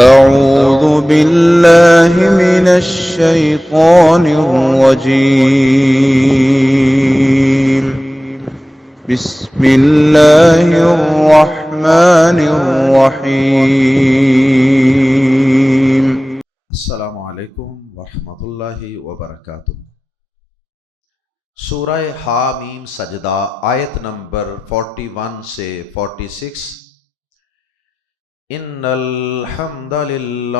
أعوذ بالله من الشيطان الرجيم. بسم الله الرحمن الرحيم. السلام علیکم ورحمۃ اللہ وبرکاتہ۔ سورہ حامیم سجدہ آیت نمبر 41 سے 46۔ ان الحمد للہ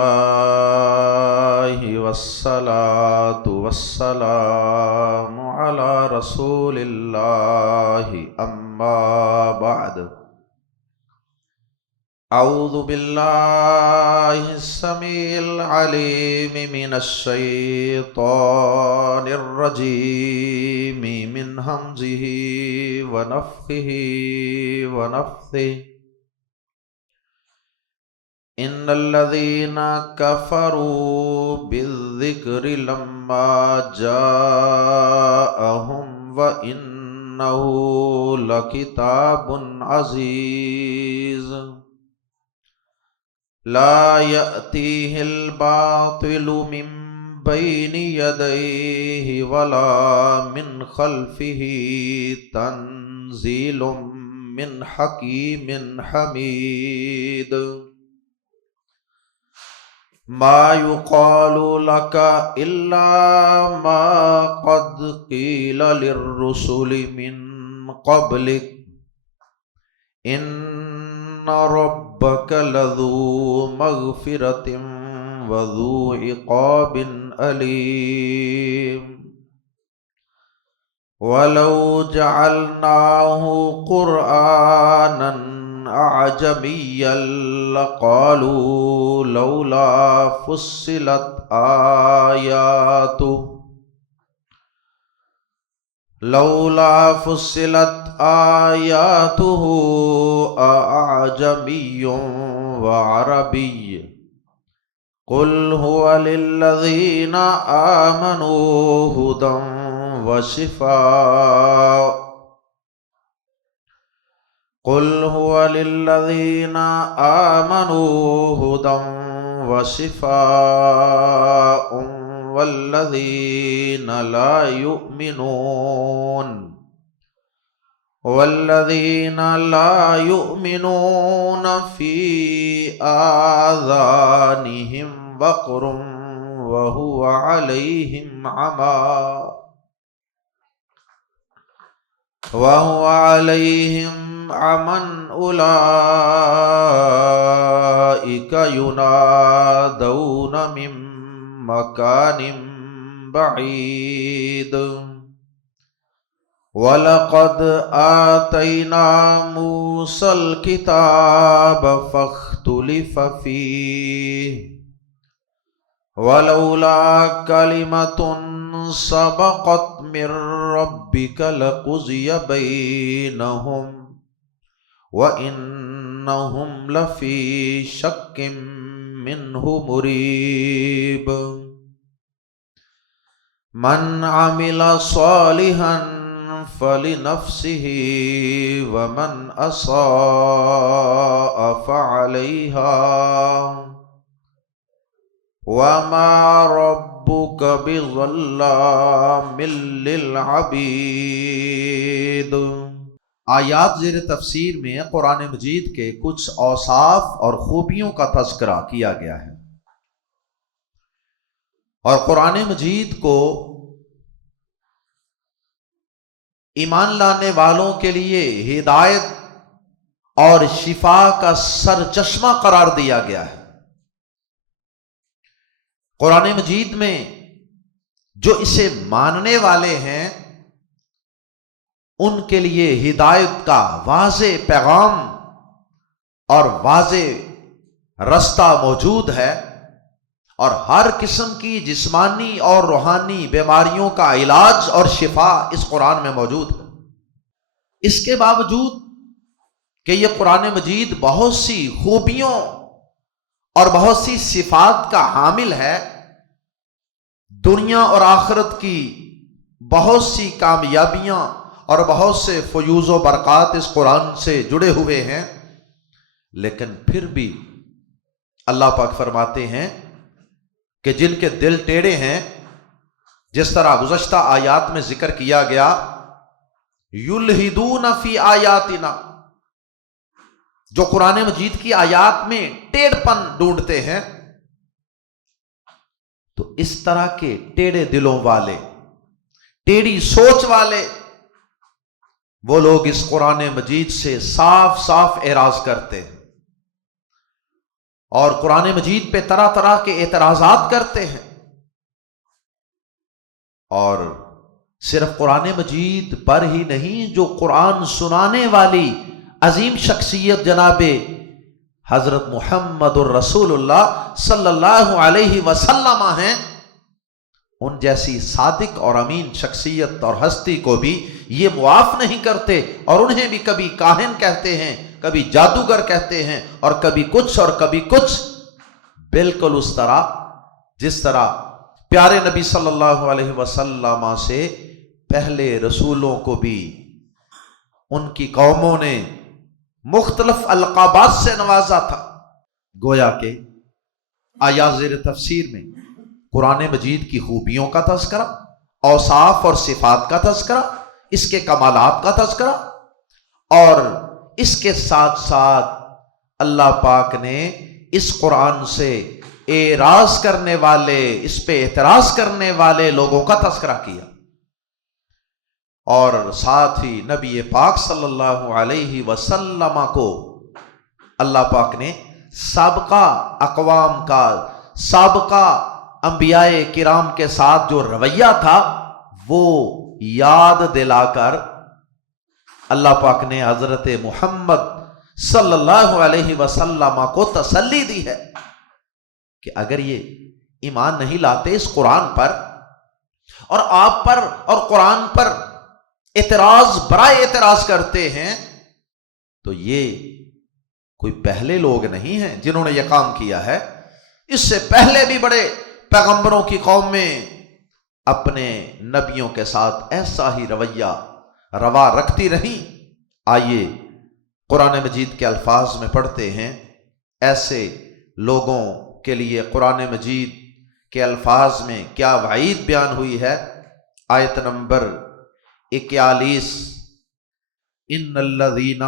والصلاة والسلام علی رسول اللہ اما بعد۔ اعوذ باللہ السمیع العلیم من الشیطان الرجیم من ہمزہ ونفخہ ونفثہ۔ ان الذین کفروا بالذکر لما جاءہم وانہ لکتاب عزیز لا یأتیہ الباطل من بین یدیہ ولا من خلفہ تنزیل من حکیم حمید۔ ما یقال لک الا ما قد قیل للرسل من قبلک ان ربک لذو مغفرۃ وذو عقاب علیم۔ ولو جعلناہ قرآنا اعجمیا لقالوا لولا فصلت آیاتہ أأعجمي وعربي قل هو للذين آمنوا هدى وشفاء قل هو للذين آمنوا هدى وشفاء والذین لا یؤمنون فی آذانہم وقر وهو علیہم عمی اولئک ینادون من مکان بعید۔ وَلَقَدْ آتَيْنَا مُوسَى الْكِتَابَ فَاخْتُلِفَ فِيهِ وَلَوْلَا كَلِمَةٌ سَبَقَتْ مِنْ رَبِّكَ لَقُضِيَ بَيْنَهُمْ وَإِنَّهُمْ لَفِي شَكٍّ مِّنْهُ مُرِيبٍ۔ من عمل صالحا فلنفسه ومن اساء فعليها وما ربك بظلام للعبید۔ آیات زیر تفسیر میں قرآن مجید کے کچھ اوصاف اور خوبیوں کا تذکرہ کیا گیا ہے، اور قرآن مجید کو ایمان لانے والوں کے لیے ہدایت اور شفا کا سرچشمہ قرار دیا گیا ہے۔ قرآن مجید میں جو اسے ماننے والے ہیں ان کے لیے ہدایت کا واضح پیغام اور واضح رستہ موجود ہے، اور ہر قسم کی جسمانی اور روحانی بیماریوں کا علاج اور شفا اس قرآن میں موجود ہے۔ اس کے باوجود کہ یہ قرآن مجید بہت سی خوبیوں اور بہت سی صفات کا حامل ہے، دنیا اور آخرت کی بہت سی کامیابیاں اور بہت سے فیوز و برکات اس قرآن سے جڑے ہوئے ہیں، لیکن پھر بھی اللہ پاک فرماتے ہیں کہ جن کے دل ٹیڑے ہیں، جس طرح گزشتہ آیات میں ذکر کیا گیا، یلحدون فی آیاتنا، جو قرآن مجید کی آیات میں ٹیڑھ پن ڈھونڈتے ہیں، تو اس طرح کے ٹیڑھے دلوں والے، ٹیڑھی سوچ والے، وہ لوگ اس قرآن مجید سے صاف صاف اعراض کرتے ہیں اور قرآن مجید پہ طرح طرح کے اعتراضات کرتے ہیں۔ اور صرف قرآن مجید پر ہی نہیں، جو قرآن سنانے والی عظیم شخصیت جناب حضرت محمد الرسول اللہ صلی اللہ علیہ وسلم ہیں، ان جیسی صادق اور امین شخصیت اور ہستی کو بھی یہ معاف نہیں کرتے، اور انہیں بھی کبھی کاہن کہتے ہیں، کبھی جادوگر کہتے ہیں، اور کبھی کچھ اور کبھی کچھ، بالکل اس طرح جس طرح پیارے نبی صلی اللہ علیہ وسلم سے پہلے رسولوں کو بھی ان کی قوموں نے مختلف القابات سے نوازا تھا۔ گویا کہ آیات زیر تفسیر میں قرآن مجید کی خوبیوں کا تذکرہ، اوصاف اور صفات کا تذکرہ، اس کے کمالات کا تذکرہ، اور اس کے ساتھ ساتھ اللہ پاک نے اس قرآن سے اعراض کرنے والے، اس پہ اعتراض کرنے والے لوگوں کا تذکرہ کیا، اور ساتھ ہی نبی پاک صلی اللہ علیہ وسلم کو اللہ پاک نے سابقہ اقوام کا، سابقہ انبیاء کرام کے ساتھ جو رویہ تھا وہ یاد دلا کر اللہ پاک نے حضرت محمد صلی اللہ علیہ وسلم کو تسلی دی ہے کہ اگر یہ ایمان نہیں لاتے اس قرآن پر، اور آپ پر اور قرآن پر اعتراض برائے اعتراض کرتے ہیں، تو یہ کوئی پہلے لوگ نہیں ہیں جنہوں نے یہ کام کیا ہے، اس سے پہلے بھی بڑے پیغمبروں کی قومیں اپنے نبیوں کے ساتھ ایسا ہی رویہ روا رکھتی رہیں۔ آئیے قرآن مجید کے الفاظ میں پڑھتے ہیں، ایسے لوگوں کے لیے قرآن مجید کے الفاظ میں کیا وعید بیان ہوئی ہے۔ آیت نمبر 41، ان الذین،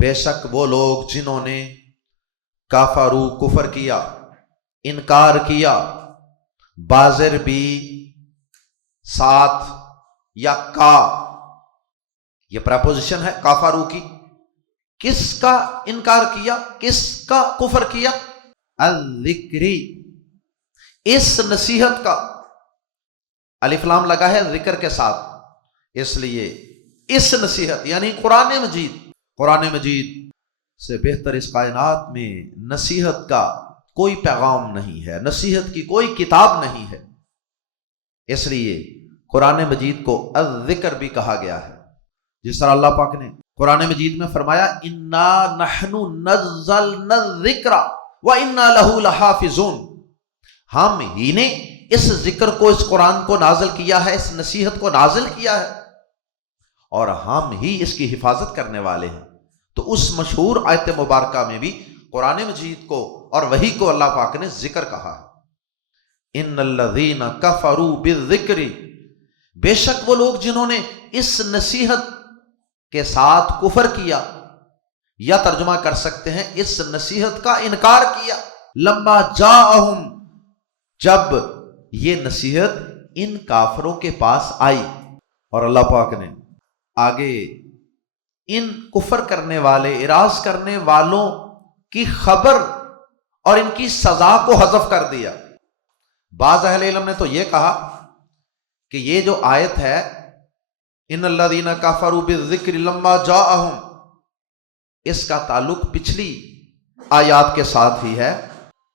بے شک وہ لوگ جنہوں نے کافروا، کفر کیا، انکار کیا، بازر بھی ساتھ یا کا، یہ پریپوزیشن ہے کافروا کی، کس کا انکار کیا، کس کا کفر کیا؟ الذکری، اس نصیحت کا، الف لام لگا ہے ذکر کے ساتھ، اس لیے اس نصیحت یعنی قرآن مجید سے بہتر اس کائنات میں نصیحت کا کوئی پیغام نہیں ہے، نصیحت کی کوئی کتاب نہیں ہے، اس لیے قرآن مجید کو الذکر بھی کہا گیا ہے۔ جس طرح اللہ پاک نے قرآن مجید میں فرمایا انا نحن نزلنا الذکر وانا لہ لحافظون، ہم ہی نے اس ذکر کو، اس قرآن کو نازل کیا ہے، اس نصیحت کو نازل کیا ہے، اور ہم ہی اس کی حفاظت کرنے والے ہیں۔ تو اس مشہور آیت مبارکہ میں بھی قرآن مجید کو اور وحی کو اللہ پاک نے ذکر کہا ہے۔ ان الذین کفروا بالذکر، بے شک وہ لوگ جنہوں نے اس نصیحت کے ساتھ کفر کیا، یا ترجمہ کر سکتے ہیں اس نصیحت کا انکار کیا، لما جاءہم، جب یہ نصیحت ان کافروں کے پاس آئی۔ اور اللہ پاک نے آگے ان کفر کرنے والے، اعراض کرنے والوں کی خبر اور ان کی سزا کو حذف کر دیا۔ بعض اہل علم نے تو یہ کہا کہ یہ جو آیت ہے ان الذین کفروا بالذکر لما جاءہم، اس کا تعلق پچھلی آیات کے ساتھ ہی ہے۔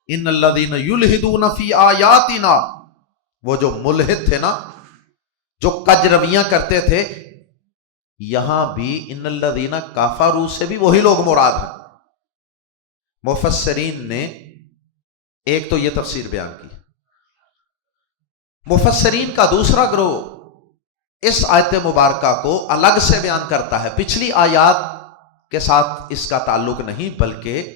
ان الذین یلحدون فی آیاتنا، وہ جو ملحد تھے نا، جو کج رویاں کرتے تھے، یہاں بھی ان الذین کفروا سے بھی وہی لوگ مراد ہیں۔ مفسرین نے ایک تو یہ تفسیر بیان کی، مفسرین کا دوسرا گروہ اس آیت مبارکہ کو الگ سے بیان کرتا ہے، پچھلی آیات کے ساتھ اس کا تعلق نہیں، بلکہ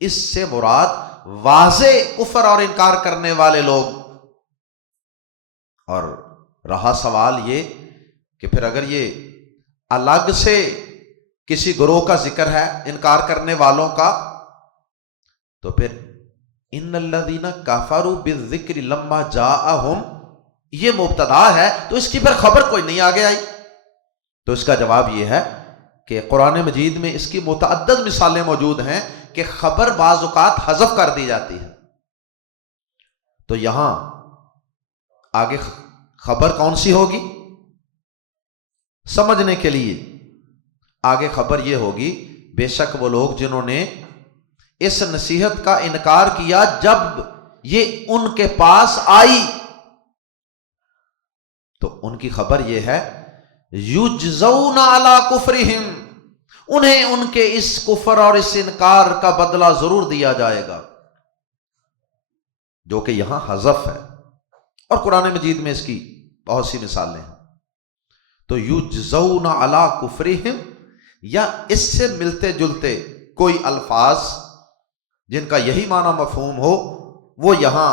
اس سے مراد واضح کفر اور انکار کرنے والے لوگ۔ اور رہا سوال یہ کہ پھر اگر یہ الگ سے کسی گروہ کا ذکر ہے انکار کرنے والوں کا، تو پھر ان الذین کفروا بالذکر لما جاءہم یہ مبتدا ہے، تو اس کی پھر خبر کوئی نہیں آگے آئی۔ تو اس کا جواب یہ ہے کہ قرآن مجید میں اس کی متعدد مثالیں موجود ہیں کہ خبر بعض اوقات حذف کر دی جاتی ہے۔ تو یہاں آگے خبر کون سی ہوگی سمجھنے کے لیے، آگے خبر یہ ہوگی بے شک وہ لوگ جنہوں نے اس نصیحت کا انکار کیا جب یہ ان کے پاس آئی، تو ان کی خبر یہ ہے یجزون علی کفرہم، انہیں ان کے اس کفر اور اس انکار کا بدلہ ضرور دیا جائے گا، جو کہ یہاں حذف ہے، اور قرآن مجید میں اس کی بہت سی مثالیں ہیں۔ تو یجزون علی کفرہم، یا اس سے ملتے جلتے کوئی الفاظ جن کا یہی معنی مفہوم ہو وہ یہاں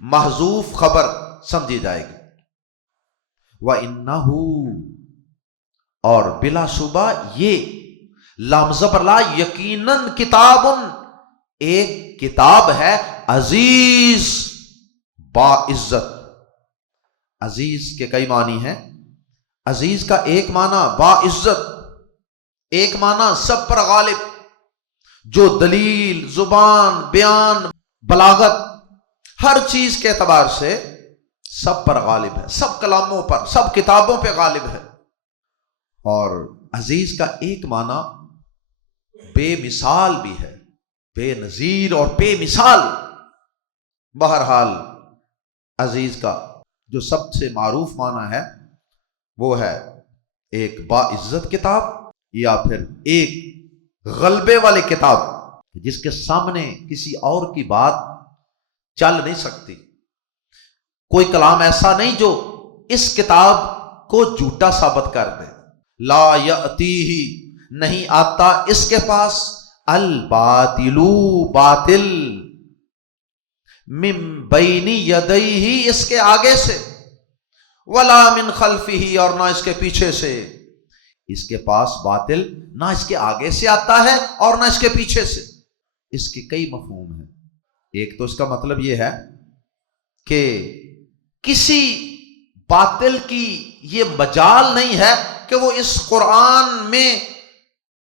محذوف خبر سمجھی جائے گی۔ وَإِنَّهُ، اور بلا شبہ یہ لام زبر لا، یقیناً کتاب، ایک کتاب ہے عزیز با عزت۔ عزیز کے کئی معنی ہیں، عزیز کا ایک معنی با عزت، ایک معنی سب پر غالب، جو دلیل، زبان، بیان، بلاغت، ہر چیز کے اعتبار سے سب پر غالب ہے، سب کلاموں پر، سب کتابوں پہ غالب ہے۔ اور عزیز کا ایک معنی بے مثال بھی ہے، بے نظیر اور بے مثال۔ بہرحال عزیز کا جو سب سے معروف معنی ہے وہ ہے ایک باعزت کتاب، یا پھر ایک غلبے والی کتاب جس کے سامنے کسی اور کی بات چل نہیں سکتی۔ کوئی کلام ایسا نہیں جو اس کتاب کو جھوٹا ثابت کر دے۔ لا یأتیہ، نہیں آتا اس کے پاس، الباطل، باطل، من بین یدیہ، اس کے آگے سے، ولا من خلفہ، اور نہ اس کے پیچھے سے۔ اس کے پاس باطل نہ اس کے آگے سے آتا ہے اور نہ اس کے پیچھے سے۔ اس کے کئی مفہوم ہیں۔ ایک تو اس کا مطلب یہ ہے کہ کسی باطل کی یہ مجال نہیں ہے کہ وہ اس قرآن میں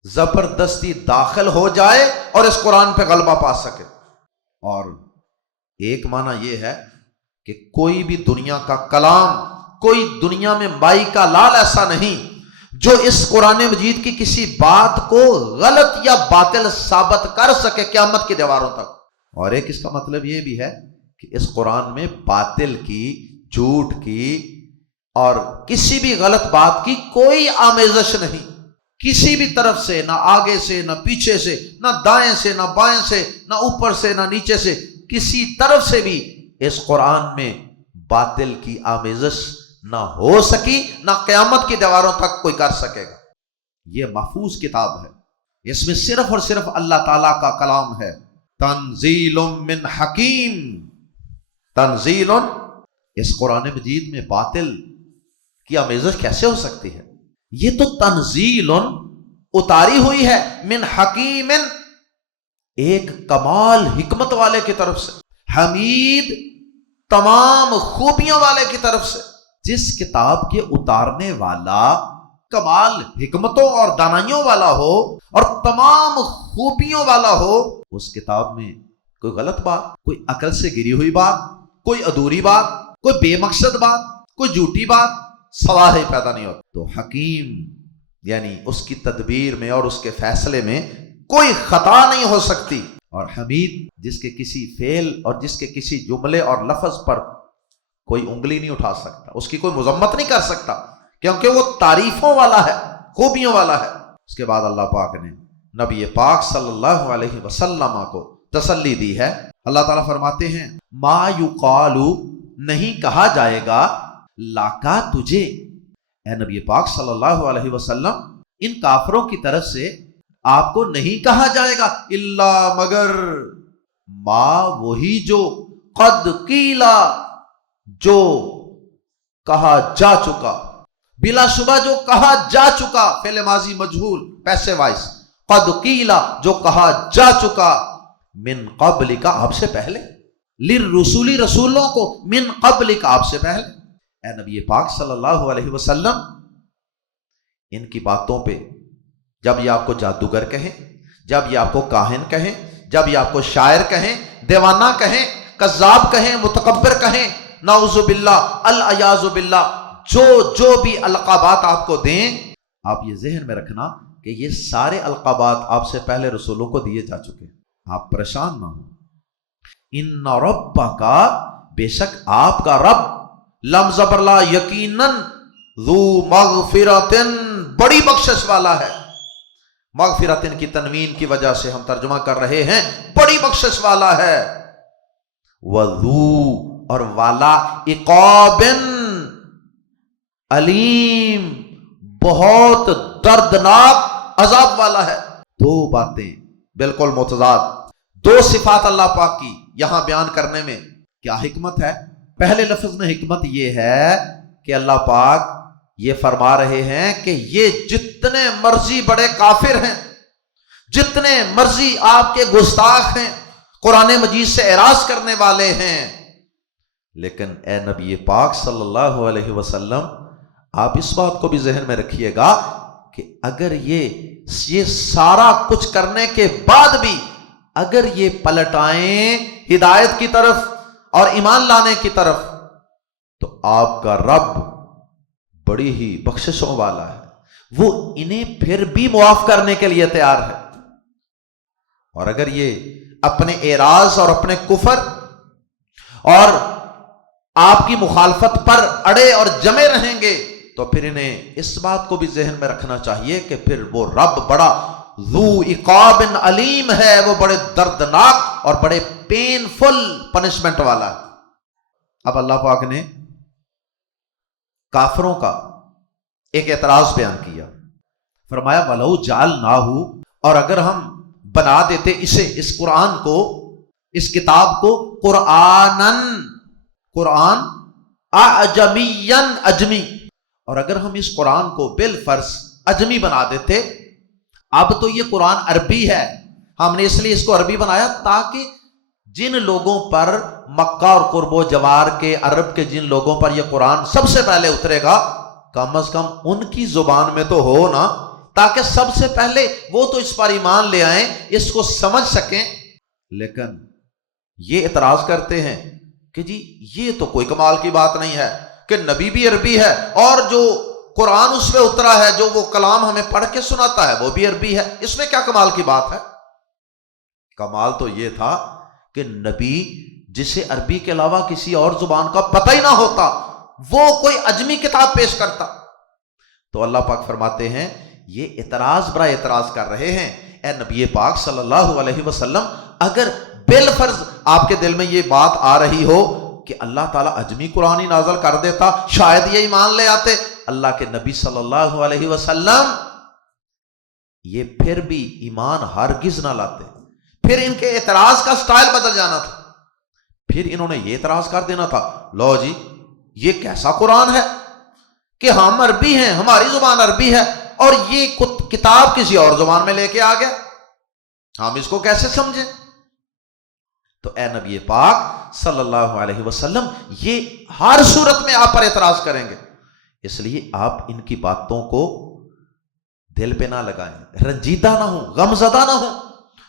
زبردستی داخل ہو جائے اور اس قرآن پہ غلبہ پا سکے۔ اور ایک معنی یہ ہے کہ کوئی بھی دنیا کا کلام، کوئی دنیا میں مائی کا لال ایسا نہیں جو اس قرآن مجید کی کسی بات کو غلط یا باطل ثابت کر سکے قیامت کی دیواروں تک۔ اور ایک اس کا مطلب یہ بھی ہے کہ اس قرآن میں باطل کی، جھوٹ کی اور کسی بھی غلط بات کی کوئی آمیزش نہیں، کسی بھی طرف سے، نہ آگے سے، نہ پیچھے سے، نہ دائیں سے، نہ بائیں سے، نہ اوپر سے، نہ نیچے سے، کسی طرف سے بھی اس قرآن میں باطل کی آمیزش نہ ہو سکی، نہ قیامت کی دیواروں تک کوئی کر سکے گا۔ یہ محفوظ کتاب ہے، اس میں صرف اور صرف اللہ تعالیٰ کا کلام ہے۔ تنزیل من حکیم، تنزیل، اس قرآن مجید میں باطل کی آمیزش کیسے ہو سکتی ہے؟ یہ تو تنزیل اتاری ہوئی ہے من حکیم، ایک کمال حکمت والے کی طرف سے، حمید، تمام خوبیوں والے کی طرف سے۔ جس کتاب کے اتارنے والا کمال حکمتوں اور دانائیوں والا ہو اور تمام خوبیوں والا ہو، اس کتاب میں کوئی غلط بات، کوئی عقل سے گری ہوئی بات، کوئی ادھوری بات، کوئی بے مقصد بات، کوئی جھوٹی بات سوال ہی پیدا نہیں ہوتا۔ تو حکیم یعنی اس کی تدبیر میں اور اس کے فیصلے میں کوئی خطا نہیں ہو سکتی، اور حمید جس کے کسی فعل اور جس کے کسی جملے اور لفظ پر کوئی انگلی نہیں اٹھا سکتا، اس کی کوئی مذمت نہیں کر سکتا، کیونکہ وہ تعریفوں والا ہے، خوبیوں والا ہے۔ اس کے بعد اللہ پاک نے نبی پاک صلی اللہ علیہ وسلم کو تسلی دی ہے۔ اللہ تعالیٰ فرماتے ہیں ما یقال، نہیں کہا جائے گا لاکا تجھے، اے نبی پاک صلی اللہ علیہ وسلم، ان کافروں کی طرف سے آپ کو نہیں کہا جائے گا الا مگر ما وہی جو قد قیلا جو کہا جا چکا، بلا شبہ جو کہا جا چکا، فعل ماضی مجہول پیسے وائس، قد قیلا جو کہا جا چکا، من قبل کا آپ سے پہلے، للرسولی رسولوں کو، من قبل کا آپ سے پہلے۔ اے نبی پاک صلی اللہ علیہ وسلم ان کی باتوں پہ جب یہ آپ کو جادوگر کہیں، جب یہ آپ کو کاہن کہیں، جب یہ آپ کو شاعر کہیں، دیوانہ کہیں، کذاب کہیں، متکبر کہیں، نعوذ باللہ العیاذ باللہ، جو بھی القابات آپ کو دیں، آپ یہ ذہن میں رکھنا کہ یہ سارے القابات آپ سے پہلے رسولوں کو دیے جا چکے ہیں، آپ پریشان نہ ہوں۔ ان ربک، بے شک آپ کا رب، لم زبر لا یقیناً، ذو مغفرتن، بڑی بخشش والا ہے۔ مغفرتن کی تنوین کی وجہ سے ہم ترجمہ کر رہے ہیں بڑی بخشش والا ہے، وذو اور والا، عقاب علیم، بہت دردناک عذاب والا ہے۔ دو باتیں بالکل متضاد، دو صفات اللہ پاک کی یہاں بیان کرنے میں کیا حکمت ہے؟ پہلے لفظ میں حکمت یہ ہے کہ اللہ پاک یہ فرما رہے ہیں کہ یہ جتنے مرضی بڑے کافر ہیں، جتنے مرضی آپ کے گستاخ ہیں، قرآن مجید سے اعراض کرنے والے ہیں، لیکن اے نبی پاک صلی اللہ علیہ وسلم آپ اس بات کو بھی ذہن میں رکھیے گا کہ اگر یہ سارا کچھ کرنے کے بعد بھی اگر یہ پلٹ آئیں ہدایت کی طرف اور ایمان لانے کی طرف، تو آپ کا رب بڑی ہی بخششوں والا ہے، وہ انہیں پھر بھی معاف کرنے کے لیے تیار ہے۔ اور اگر یہ اپنے اعراض اور اپنے کفر اور آپ کی مخالفت پر اڑے اور جمے رہیں گے تو پھر انہیں اس بات کو بھی ذہن میں رکھنا چاہیے کہ پھر وہ رب بڑا ذو عقاب علیم ہے، وہ بڑے دردناک اور بڑے پینفل پنشمنٹ والا ہے۔ اب اللہ پاک نے کافروں کا ایک اعتراض بیان کیا، فرمایا وَلَوْ جَعَلْنَاهُ، اور اگر ہم بنا دیتے اسے، اس قرآن کو، اس کتاب کو، قرآن اعجمیًا، اجمی، اور اگر ہم اس قرآن کو بالفرض اجمی بنا دیتے، اب تو یہ قرآن عربی ہے، ہم نے اس لیے اس کو عربی بنایا تاکہ جن لوگوں پر مکہ اور قرب و جوار کے عرب کے جن لوگوں پر یہ قرآن سب سے پہلے اترے گا، کم از کم ان کی زبان میں تو ہو نا، تاکہ سب سے پہلے وہ تو اس پر ایمان لے آئیں، اس کو سمجھ سکیں۔ لیکن یہ اعتراض کرتے ہیں کہ جی یہ تو کوئی کمال کی بات نہیں ہے کہ نبی بھی عربی ہے اور جو قرآن اس میں اترا ہے، جو وہ کلام ہمیں پڑھ کے سناتا ہے، وہ بھی عربی ہے، اس میں کیا کمال کی بات ہے؟ کمال تو یہ تھا کہ نبی جسے عربی کے علاوہ کسی اور زبان کا پتہ ہی نہ ہوتا، وہ کوئی اجمی کتاب پیش کرتا۔ تو اللہ پاک فرماتے ہیں یہ اعتراض برائے اعتراض کر رہے ہیں، اے نبی پاک صلی اللہ علیہ وسلم اگر بالفرض آپ کے دل میں یہ بات آ رہی ہو کہ اللہ تعالیٰ اجمی قرآن ہی نازل کر دیتا، شاید یہ ایمان لے آتے، اللہ کے نبی صلی اللہ علیہ وسلم یہ پھر بھی ایمان ہرگز نہ لاتے، پھر ان کے اعتراض کا سٹائل بدل جانا تھا، پھر انہوں نے یہ اعتراض کر دینا تھا، لو جی یہ کیسا قرآن ہے کہ ہم عربی ہیں، ہماری زبان عربی ہے اور یہ کتاب کسی اور زبان میں لے کے آ گیا، ہم اس کو کیسے سمجھیں؟ تو اے نبی پاک صلی اللہ علیہ وسلم یہ ہر صورت میں آپ پر اعتراض کریں گے، اس لیے آپ ان کی باتوں کو دل پہ نہ لگائیں، رنجیدہ نہ ہوں، غم زدہ نہ ہوں۔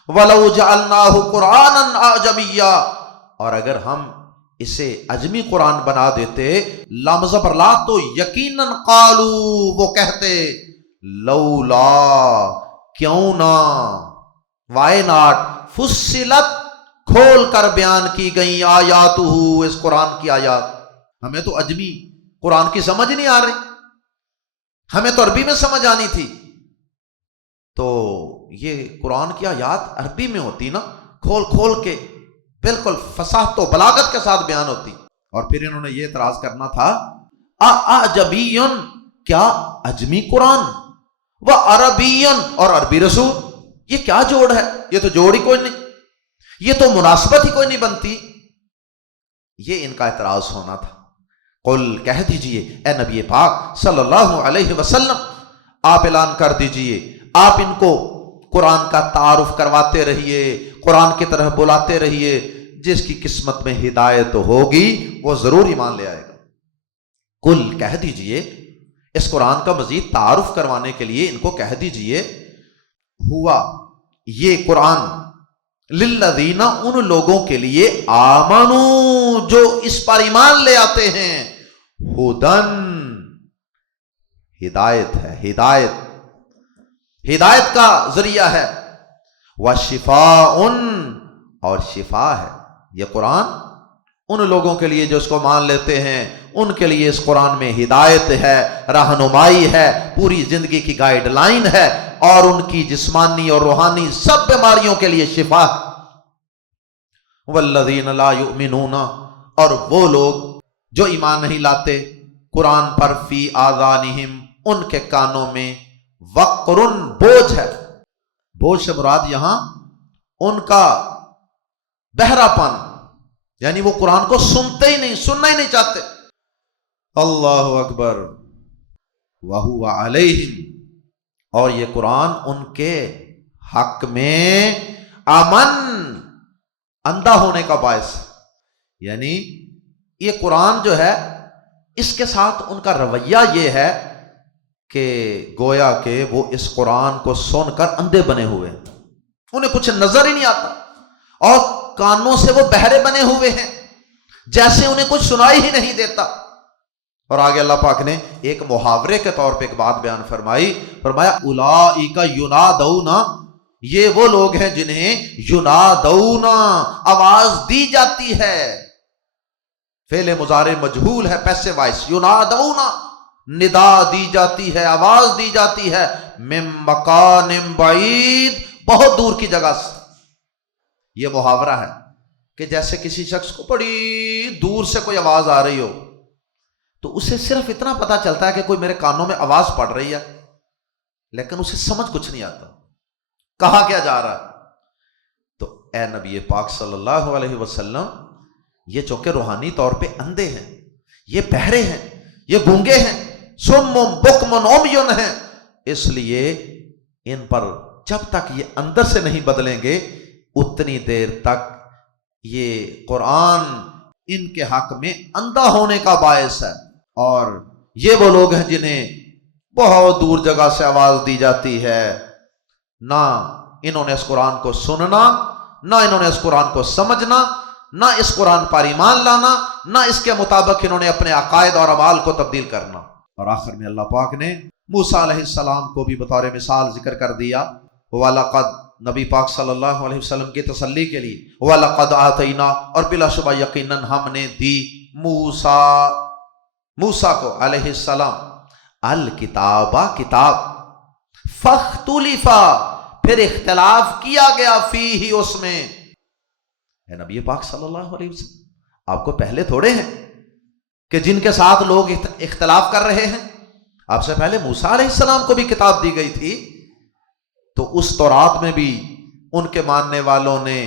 وَلَوْ جَعَلْنَاهُ قُرْآنًا أَعْجَمِيًّا، اور اگر ہم اسے اجمی قرآن بنا دیتے، لمز پر لا، تو یقیناً قالوا، وہ کہتے، لولا، کیوں نہ، وائی ناٹ، فصلت، کھول کر بیان کی گئی، آیاتہ، اس قرآن کی آیات، ہمیں تو اجمی قرآن کی سمجھ نہیں آ رہی، ہمیں تو عربی میں سمجھ آنی تھی، تو یہ قرآن کی آیات عربی میں ہوتی نا، کھول کھول کے بالکل فصاحت و بلاغت کے ساتھ بیان ہوتی۔ اور پھر انہوں نے یہ اعتراض کرنا تھا، اعجمی، کیا اجمی قرآن، و عربی، اور عربی رسول، یہ کیا جوڑ ہے؟ یہ تو جوڑ ہی کوئی نہیں، یہ تو مناسبت ہی کوئی نہیں بنتی. یہ ان کا اعتراض ہونا تھا. قل کہہ دیجئے اے نبی پاک صلی اللہ علیہ وسلم، آپ اعلان کر دیجئے، آپ ان کو قرآن کا تعارف کرواتے رہیے، قرآن کی طرح بلاتے رہیے. جس کی قسمت میں ہدایت ہوگی وہ ضرور ایمان لے آئے گا. قل کہہ دیجئے، اس قرآن کا مزید تعارف کروانے کے لیے ان کو کہہ دیجئے، ہوا یہ قرآن للذین، ان لوگوں کے لیے، آمنو جو اس پر ایمان لے آتے ہیں، ہدن ہدایت ہے، ہدایت کا ذریعہ ہے، وشفاء اور شفا ہے. یہ قرآن ان لوگوں کے لیے جو اس کو مان لیتے ہیں، ان کے لیے اس قرآن میں ہدایت ہے، رہنمائی ہے، پوری زندگی کی گائیڈ لائن ہے، اور ان کی جسمانی اور روحانی سب بیماریوں کے لیے شفا. والذین لا یؤمنون، اور وہ لوگ جو ایمان نہیں لاتے قرآن پر، فی آذانہم، ان کے کانوں میں، وقرن، بوجھ ہے. بوجھ سے مراد یہاں ان کا بہرا پن، یعنی وہ قرآن کو سنتے ہی نہیں، سننا ہی نہیں چاہتے. اللہ اکبر. وَهُوَ عَلَيْهِمْ، اور یہ قرآن ان کے حق میں امن، اندھا ہونے کا باعث. یعنی یہ قرآن جو ہے، اس کے ساتھ ان کا رویہ یہ ہے کہ گویا کہ وہ اس قرآن کو سن کر اندھے بنے ہوئے ہیں، انہیں کچھ نظر ہی نہیں آتا، اور کانوں سے وہ بہرے بنے ہوئے ہیں، جیسے انہیں کچھ سنائی ہی نہیں دیتا. اور آگے اللہ پاک نے ایک محاورے کے طور پہ ایک بات بیان فرمایا اولئک ینادون، یہ وہ لوگ ہیں جنہیں ینادون، آواز دی جاتی ہے. فعل مضارع مجہول ہے، پیسو وائس. ینادون، ندا دی جاتی ہے، آواز دی جاتی ہے، من مکان بعید، بہت دور کی جگہ سے. یہ محاورہ ہے کہ جیسے کسی شخص کو بڑی دور سے کوئی آواز آ رہی ہو تو اسے صرف اتنا پتا چلتا ہے کہ کوئی میرے کانوں میں آواز پڑ رہی ہے، لیکن اسے سمجھ کچھ نہیں آتا کہا کیا جا رہا ہے. تو اے نبی پاک صلی اللہ علیہ وسلم، یہ چونکہ روحانی طور پہ اندھے ہیں، یہ بہرے ہیں، یہ گونگے ہیں، سم بکم عمیٌ ہیں، اس لیے ان پر جب تک یہ اندر سے نہیں بدلیں گے اتنی دیر تک یہ قرآن ان کے حق میں اندھا ہونے کا باعث ہے. اور یہ وہ لوگ ہیں جنہیں بہت دور جگہ سے آواز دی جاتی ہے، نہ انہوں نے اس قرآن کو سننا، نہ انہوں نے اس قرآن کو سمجھنا، نہ اس قرآن پر ایمان لانا، نہ اس کے مطابق انہوں نے اپنے عقائد اور اعمال کو تبدیل کرنا. اور آخر میں اللہ پاک نے موسیٰ علیہ السلام کو بھی بطور مثال ذکر کر دیا. وَلَقَدْ، نبی پاک صلی اللہ علیہ وسلم کی تسلی کے لیے، وَلَقَدْ آتَيْنَا، اور بلا شبہ یقیناً ہم نے دی، موسیٰ کو علیہ السلام، الکتاب، کتاب، فاختلفا، پھر اختلاف کیا گیا، فیہ، اس میں. اے نبی پاک صلی اللہ علیہ وسلم، آپ کو پہلے تھوڑے ہیں کہ جن کے ساتھ لوگ اختلاف کر رہے ہیں. آپ سے پہلے موسیٰ علیہ السلام کو بھی کتاب دی گئی تھی، تو اس تورات میں بھی ان کے ماننے والوں نے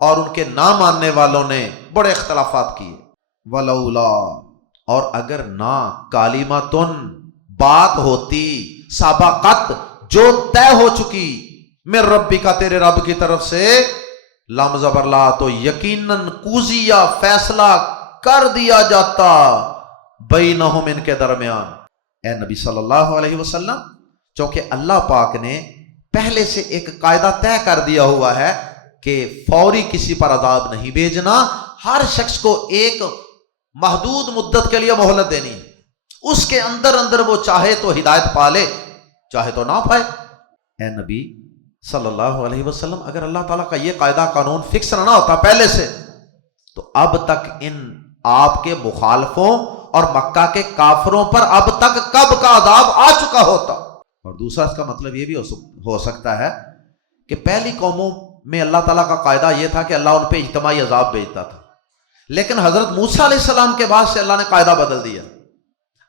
اور ان کے نہ ماننے والوں نے بڑے اختلافات کیے. ولولا، اور اگر نہ، کالمتن، بات ہوتی، سابقت، جو طے ہو چکی، من ربی کا، تیرے رب کی طرف سے، لام زبر لا، تو یقیناً قضیہ، فیصلہ کر دیا جاتا، بینہم، ان کے درمیان. اے نبی صلی اللہ علیہ وسلم، چونکہ اللہ پاک نے پہلے سے ایک قاعدہ طے کر دیا ہوا ہے کہ فوری کسی پر عذاب نہیں بھیجنا، ہر شخص کو ایک محدود مدت کے لیے مہلت دینی، اس کے اندر اندر وہ چاہے تو ہدایت پا لے، چاہے تو نہ پائے. اے نبی صلی اللہ علیہ وسلم، اگر اللہ تعالیٰ کا یہ قاعدہ قانون فکس نہ ہوتا پہلے سے، تو اب تک ان آپ کے مخالفوں اور مکہ کے کافروں پر اب تک کب کا عذاب آ چکا ہوتا. اور دوسرا اس کا مطلب یہ بھی ہو سکتا ہے کہ پہلی قوموں میں اللہ تعالیٰ کا قاعدہ یہ تھا کہ اللہ ان پہ اجتماعی عذاب بھیجتا تھا، لیکن حضرت موسیٰ علیہ السلام کے بعد سے اللہ نے قاعدہ بدل دیا.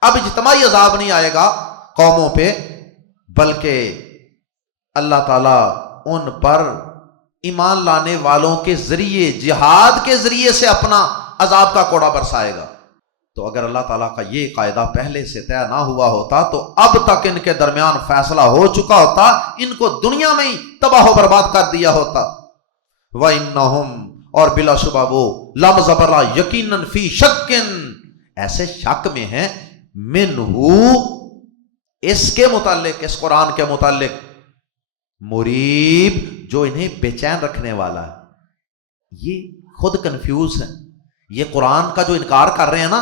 اب اجتماعی عذاب نہیں آئے گا قوموں پہ، بلکہ اللہ تعالیٰ ان پر ایمان لانے والوں کے ذریعے، جہاد کے ذریعے سے اپنا عذاب کا کوڑا برسائے گا۔ تو اگر اللہ تعالیٰ کا یہ قاعدہ پہلے سے طے نہ ہوا ہوتا تو اب تک ان کے درمیان فیصلہ ہو چکا ہوتا، ان کو دنیا میں ہی تباہ و برباد کر دیا ہوتا۔ وَإِنَّهُمْ، اور بلا شبہ وہ، لم زبرا یقیناً، فی شکن، ایسے شک میں ہیں، منہو، اس کے متعلق، اس قرآن کے متعلق، مریب، جو انہیں بے چین رکھنے والا ہے۔ یہ خود کنفیوز ہیں، یہ قرآن کا جو انکار کر رہے ہیں نا،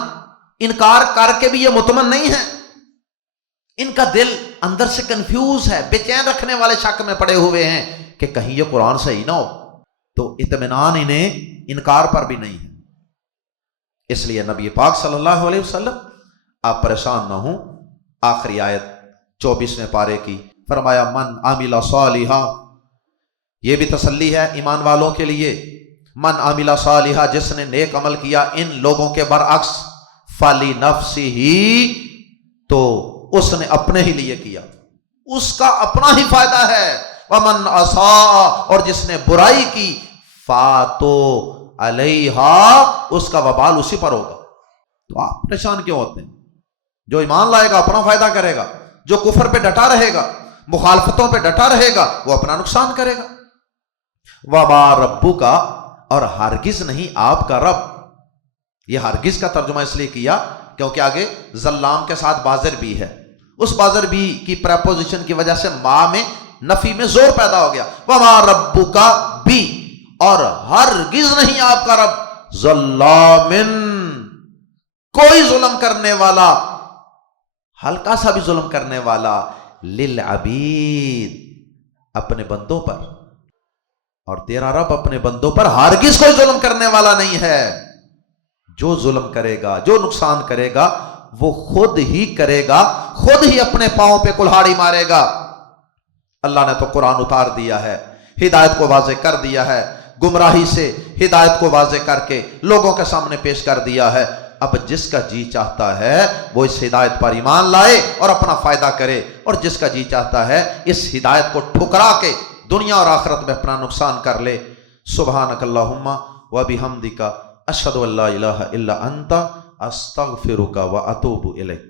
انکار کر کے بھی یہ مطمئن نہیں ہے، ان کا دل اندر سے کنفیوز ہے، بے چین رکھنے والے شک میں پڑے ہوئے ہیں کہ کہیں یہ قرآن صحیح نہ ہو۔ تو اطمینان انہیں انکار پر بھی نہیں ہے۔ اس لیے نبی پاک صلی اللہ علیہ وسلم آپ پریشان نہ ہوں۔ آخری آیت 24ویں پارے کی، فرمایا من عمل صالحا، یہ بھی تسلی ہے ایمان والوں کے لیے، من عمل صالحا، جس نے نیک عمل کیا ان لوگوں کے برعکس، فلنفسہ، تو اس نے اپنے ہی لیے کیا، اس کا اپنا ہی فائدہ ہے، ومن اساء، اور جس نے برائی کی، فاتو علیہا، اس کا وبال اسی پر ہوگا۔ تو آپ پریشان کیوں ہوتے ہیں؟ جو ایمان لائے گا اپنا فائدہ کرے گا، جو کفر پہ ڈٹا رہے گا، مخالفتوں پہ ڈٹا رہے گا، وہ اپنا نقصان کرے گا۔ وما ربک، اور ہرگز نہیں آپ کا رب۔ یہ ہرگز کا ترجمہ اس لیے کیا کیونکہ آگے ظلام کے ساتھ بازر بھی ہے، اس بازر بھی کی پریپوزیشن کی وجہ سے ما میں نفی میں زور پیدا ہو گیا۔ وما ربک بھی، اور ہرگز نہیں آپ کا رب، ظلامن، کوئی ظلم کرنے والا، ہلکا سا بھی ظلم کرنے والا، للعبید، اپنے بندوں پر، اور تیرا رب اپنے بندوں پر ہرگز کوئی ظلم کرنے والا نہیں ہے۔ جو ظلم کرے گا، جو نقصان کرے گا، وہ خود ہی کرے گا، خود ہی اپنے پاؤں پہ کلہاڑی مارے گا۔ اللہ نے تو قرآن اتار دیا ہے، ہدایت کو واضح کر دیا ہے، گمراہی سے ہدایت کو واضح کر کے لوگوں کے سامنے پیش کر دیا ہے۔ اب جس کا جی چاہتا ہے وہ اس ہدایت پر ایمان لائے اور اپنا فائدہ کرے، اور جس کا جی چاہتا ہے اس ہدایت کو ٹھکرا کے دنیا اور آخرت میں اپنا نقصان کر لے۔ سبحانک اللہم و بحمدک، اشہد ان لا الہ الا انت، استغفرک و اتوب الیک۔